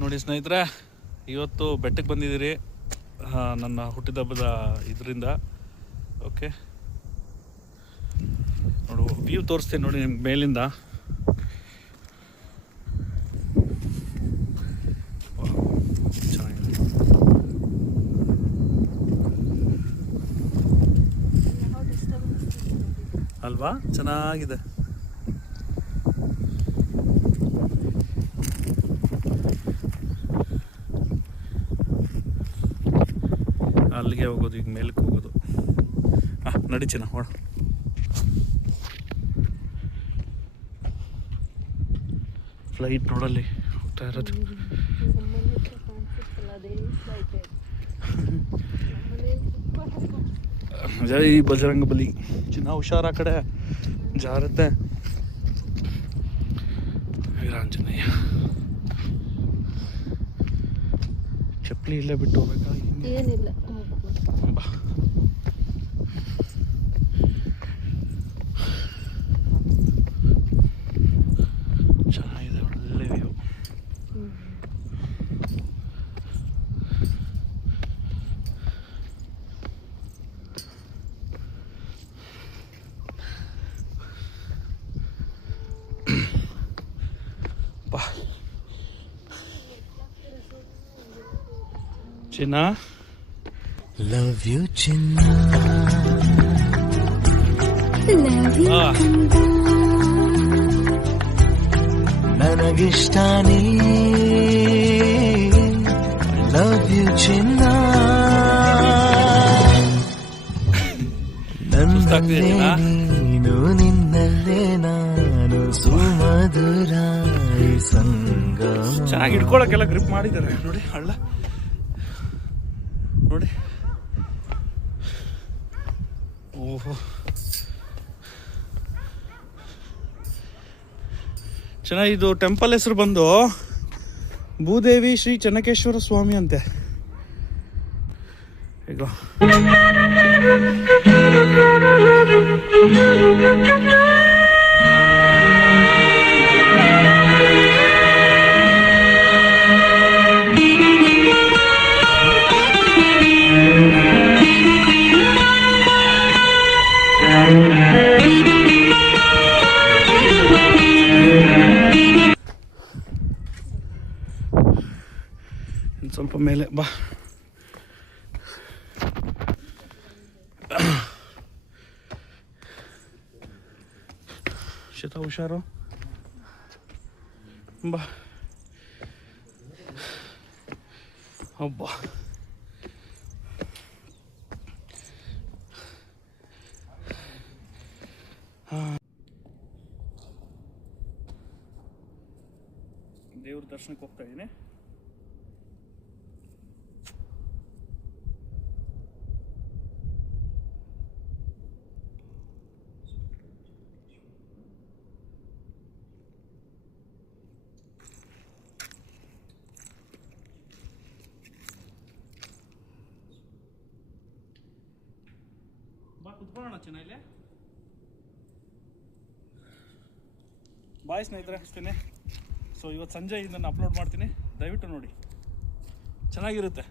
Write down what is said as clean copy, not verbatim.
ನೋಡಿ ಸ್ನೇಹಿತರೆ, ಇವತ್ತು ಬೆಟ್ಟಕ್ಕೆ ಬಂದಿದ್ದೀರಿ ನನ್ನ ಹುಟ್ಟಿದಬ್ಬದ ಇದರಿಂದ. ಓಕೆ, ನೋಡು ವ್ಯೂ ತೋರಿಸ್ತೀನಿ ನೋಡಿ ನಿಮ್ಗೆ ಮೇಲಿಂದ. ಚೆನ್ನಾಗಿದೆ ಅಲ್ವಾ, ಚೆನ್ನಾಗಿದೆ. ಅಲ್ಲಿಗೆ ಹೋಗೋದು, ಈಗ ಮೇಲಕ್ಕೆ ಹೋಗೋದು. ನಡಿಚಿನ ಹೊಡ. ಫ್ಲೈಟ್ ನೋಡಲ್ಲಿ ಹೋಗ್ತಾ ಇರೋದು. ಜೈ ಬಜರಂಗ ಬಲಿ. ಚಿನ್ನ ಹುಷಾರ, ಆ ಕಡೆ ಜಾರತ್ತೆ. ವೀರಾಂಜನೇಯ. ಚಪ್ಪಲಿ ಇಲ್ಲೇ ಬಿಟ್ಟು ಹೋಗ್ಬೇಕಾ? ಏನಿಲ್ಲ, ಬಾ. ಚೆನ್ನಾಗಿದೆ, ಒಳ್ಳೆ ವ್ಯೂ. ಬಾ ಚಿನ್ನ. ಲವ್ ಯು ಚಿನ್ನ, ನನಗಿಷ್ಟ ನೀ. ಲವ್ ಯು ಚಿನ್ನ, ನನ್ನಲ್ಲೇ ನೀನು, ನಿನ್ನಲ್ಲೇ ನಾನು, ಸುಮಧುರ ಸಂಗಮ. ಚೆನ್ನಾಗಿ ಹಿಡ್ಕೊಳಕ್ಕೆಲ್ಲ ಗ್ರಿಪ್ ಮಾಡಿದ್ದಾರೆ ನೋಡಿ. ಹಳ್ಳ ನೋಡಿ. ಓಹೋ, ಚೆನ್ನಾಗಿ. ಇದು ಟೆಂಪಲ್ ಹೆಸರು ಬಂದು ಭೂದೇವಿ ಶ್ರೀ ಚೆನ್ನಕೇಶ್ವರ ಸ್ವಾಮಿ ಅಂತೆ. ಈಗ ಸ್ವಲ್ಪ ಮೇಲೆ ಬಾ. ಶತ ಹುಷಾರು ಬಾ. ಹಬ್ಬ ದೇವ್ರ ದರ್ಶನಕ್ಕೆ ಹೋಗ್ತಾ ಇದ್ದೀನಿ. ಬಾ ಕುತ್ಕೊಳ್ಳೋಣ ಚೆನ್ನಾಗಿ. ಬಾಯ್ ಸ್ನೇಹಿತರೆ, ಅಷ್ಟೇ. ಸೊ ಇವತ್ತು ಸಂಜೆ ಇದನ್ನು ಅಪ್ಲೋಡ್ ಮಾಡ್ತೀನಿ, ದಯವಿಟ್ಟು ನೋಡಿ, ಚೆನ್ನಾಗಿರುತ್ತೆ.